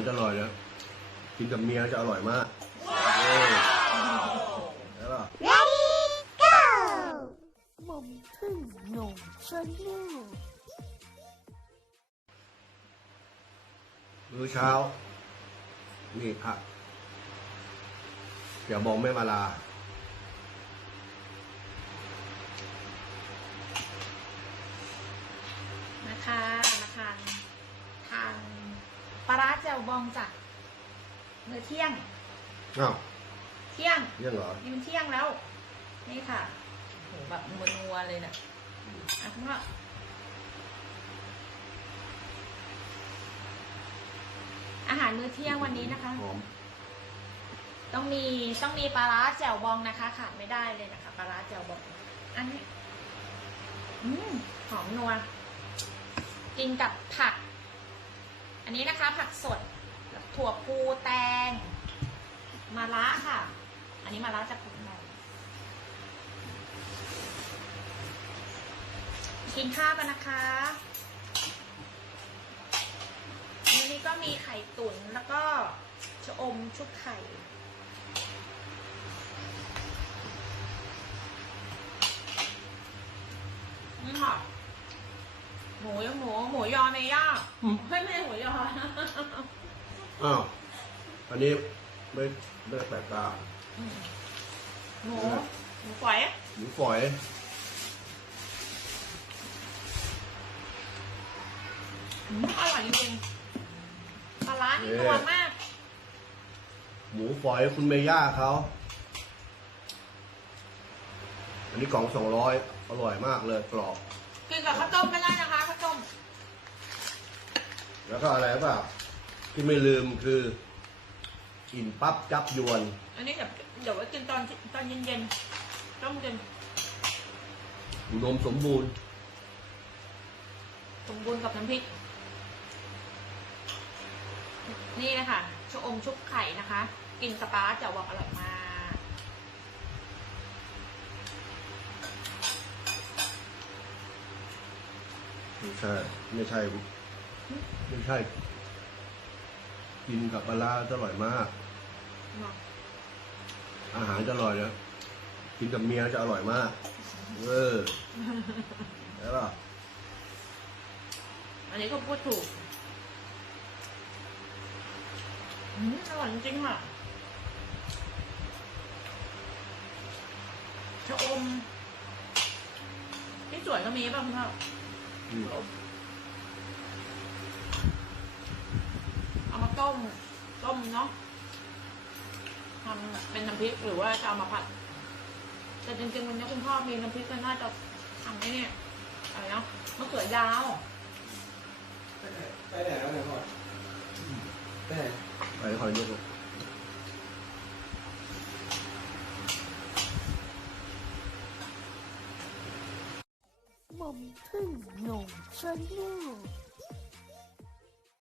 ารจะอร่อยนะกินกับเมียจะอร่อยมากเออแล้วก็ Ready go หม่อมพึ่งหนุ่มชาแนลมื้อเช้า นี่ผักเดี๋ยวบองไม่มาลา นะคะมาทานทานปลาร้าแจ่ว บองจากเมื่อเที่ยง อ้าวเที่ยงยังเหรอ นี่มันเที่ยงแล้ว นี่ค่ะโหแบบนัวๆเลยนะอะคุณพ่ออาหารมื้อเที่ยงวันนี้นะคะ หอมต้องมีต้องมีปลาร้าแจ่วบองนะคะขาดไม่ได้เลยนะคะปลาร้าแจ่วบอง อันนี้ อืมหอมนัว กินกับผัก อันนี้นะคะ ผักสด ถั่วพูแตงมะระค่ะ อันนี้มะระจากคุณหมอกินข้าวกันนะคะวันนี้ก็มีไข่ตุ๋นแล้วก็ชะอมชุบไข่นี่ค่ะหมูหมูหมูยอในย่าไม่ไม่ใช่หมูยอ อ้าว อันนี้ไม่ไม่แปลกตาหมูหมูฝอยหมูฝอย อืมอร่อยจริงๆปลาร้านี่นัวมาก หมูฝอยคุณเมย่าเขา อันนี้กล่องสองร้อยอร่อยมากเลยกรอบ กินกับข้าวต้มก็ได้นะคะข้าวต้ม แล้วก็อะไรเปล่า ที่ไม่ลืมคือกินปั๊บจับยวน อันนี้เดี๋ยวเดี๋ยวไว้กินตอนตอนเย็นๆต้มเย็นอุดมสมบูรณ์ สมบูรณ์กับน้ำพริก นี่นะคะชะอมชุบไข่นะคะ กินกับปลาร้าแจ่วบองอร่อยมากไม่ใช่ ไม่ใช่ ไม่ใช่ กินกับปลาร้าจะอร่อยมากเนาะอาหารจะอร่อยนะกินกับเมียจะอร่อยมาก เออแล้วก็อันนี้ก็พูดถูกอืมอร่อยจริงๆค่ะชะอมที่สวนก็มีป่ะคุณพ่อ อืม เอามา ต้ม ต้มเนาะทำเป็นน้ำพริกหรือว่าจะเอามาผัด แต่จริงๆวันนี้คุณพ่อมีน้ำพริกก็น่าจะทำไอ้เนี่ยอะไรเนาะมะเขือยาวไปไหนไปไหนแล้วเนี่ยพ่อไปไหนไปคอยยกลูกหม่อมพึ่งหนุ่มชาแนล